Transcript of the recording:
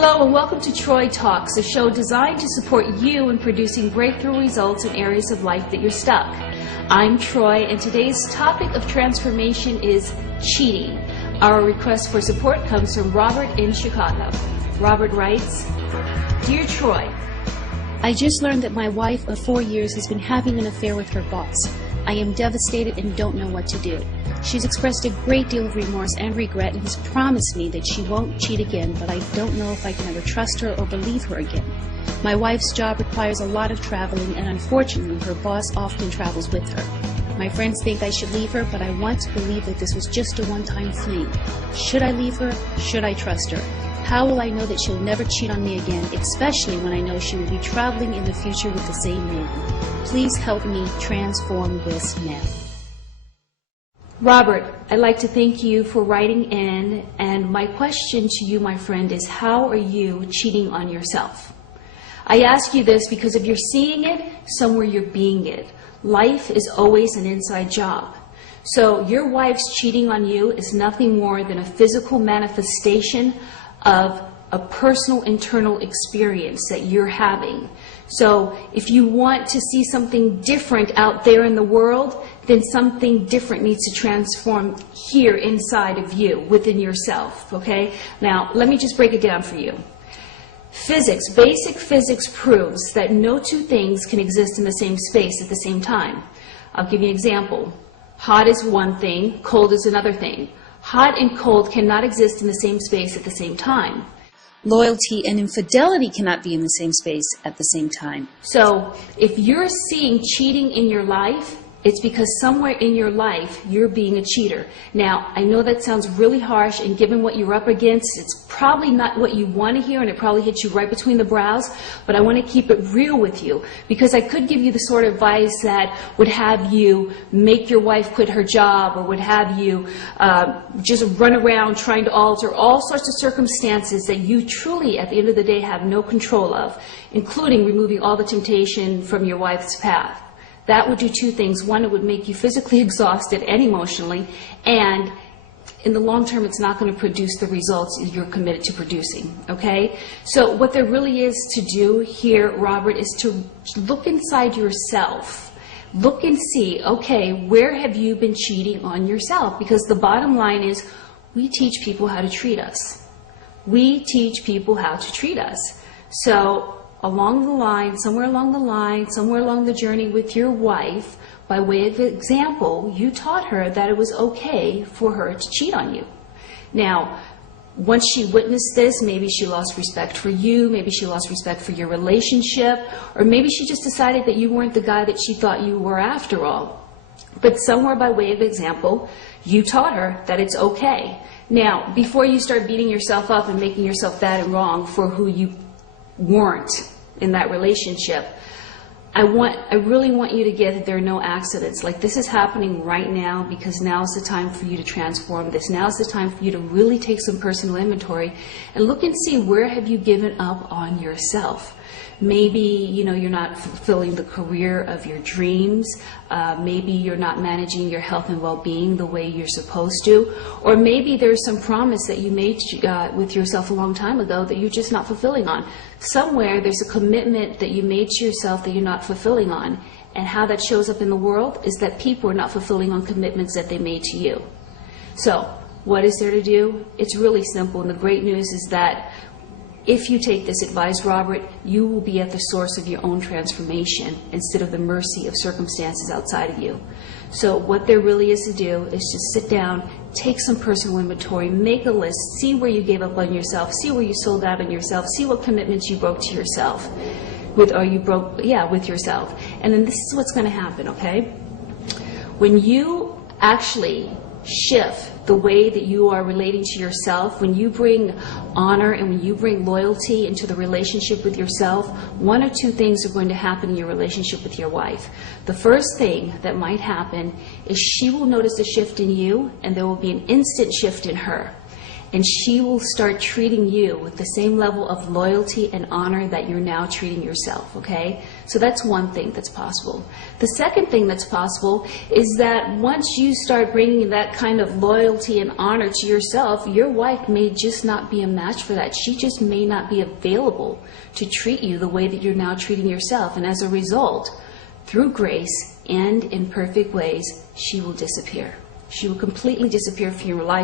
Hello and welcome to Troy Talks, a show designed to support you in producing breakthrough results in areas of life that you're stuck. I'm Troy, and today's topic of transformation is cheating. Our request for support comes from Robert in Chicago. Robert writes, Dear Troy, I just learned that my wife of 4 years has been having an affair with her boss. I am devastated and don't know what to do. She's expressed a great deal of remorse and regret and has promised me that she won't cheat again, but I don't know if I can ever trust her or believe her again. My wife's job requires a lot of traveling, and unfortunately, her boss often travels with her. My friends think I should leave her, but I want to believe that this was just a one-time fling. Should I leave her? Should I trust her? How will I know that she'll never cheat on me again, especially when I know she will be traveling in the future with the same man? Please help me transform this now. Robert, I'd like to thank you for writing in, and my question to you, my friend, is how are you cheating on yourself? I ask you this because if you're seeing it, somewhere you're being it. Life is always an inside job. So your wife's cheating on you is nothing more than a physical manifestation of a personal internal experience that you're having. So if you want to see something different out there in the world, then something different needs to transform here inside of you, within yourself, okay? Now, let me just break it down for you. Physics, basic physics proves that no two things can exist in the same space at the same time. I'll give you an example. Hot is one thing, cold is another thing. Hot and cold cannot exist in the same space at the same time. Loyalty and infidelity cannot be in the same space at the same time. So if you're seeing cheating in your life, it's because somewhere in your life you're being a cheater. Now, I know that sounds really harsh, and given what you're up against, it's probably not what you want to hear, and it probably hits you right between the brows, but I want to keep it real with you, because I could give you the sort of advice that would have you make your wife quit her job, or would have you just run around trying to alter all sorts of circumstances that you truly, at the end of the day, have no control of, including removing all the temptation from your wife's path. That would do two things. One, it would make you physically exhausted and emotionally, and in the long term, it's not going to produce the results you're committed to producing, okay? So what there really is to do here, Robert, is to look inside yourself. Look and see, okay, where have you been cheating on yourself? Because the bottom line is, we teach people how to treat us. We teach people how to treat us. So along the line, somewhere along the journey with your wife, by way of example, you taught her that it was okay for her to cheat on you. Now, once she witnessed this, maybe she lost respect for you, maybe she lost respect for your relationship, or maybe she just decided that you weren't the guy that she thought you were after all. But somewhere by way of example, you taught her that it's okay. Now, before you start beating yourself up and making yourself bad and wrong for who you weren't in that relationship, I really want you to get that there are no accidents. Like, this is happening right now because now is the time for you to transform this. Now is the time for you to really take some personal inventory and look and see, where have you given up on yourself? Maybe, you're not fulfilling the career of your dreams. Maybe you're not managing your health and well-being the way you're supposed to. Or maybe there's some promise that you made with yourself a long time ago that you're just not fulfilling on. Somewhere there's a commitment that you made to yourself that you're not fulfilling on. And how that shows up in the world is that people are not fulfilling on commitments that they made to you. So what is there to do? It's really simple. And the great news is that if you take this advice, Robert, you will be at the source of your own transformation instead of the mercy of circumstances outside of you. So what there really is to do is just sit down, take some personal inventory, make a list, see where you gave up on yourself, see where you sold out on yourself, see what commitments you broke to yourself, with yourself. And then this is what's going to happen, okay? When you actually shift the way that you are relating to yourself, when you bring honor and when you bring loyalty into the relationship with yourself, one or two things are going to happen in your relationship with your wife. The first thing that might happen is she will notice a shift in you, and there will be an instant shift in her. and she will start treating you with the same level of loyalty and honor that you're now treating yourself, okay? So that's one thing that's possible. The second thing that's possible is that once you start bringing that kind of loyalty and honor to yourself, your wife may just not be a match for that. She just may not be available to treat you the way that you're now treating yourself. And as a result, through grace and in perfect ways, she will disappear. She will completely disappear from your life.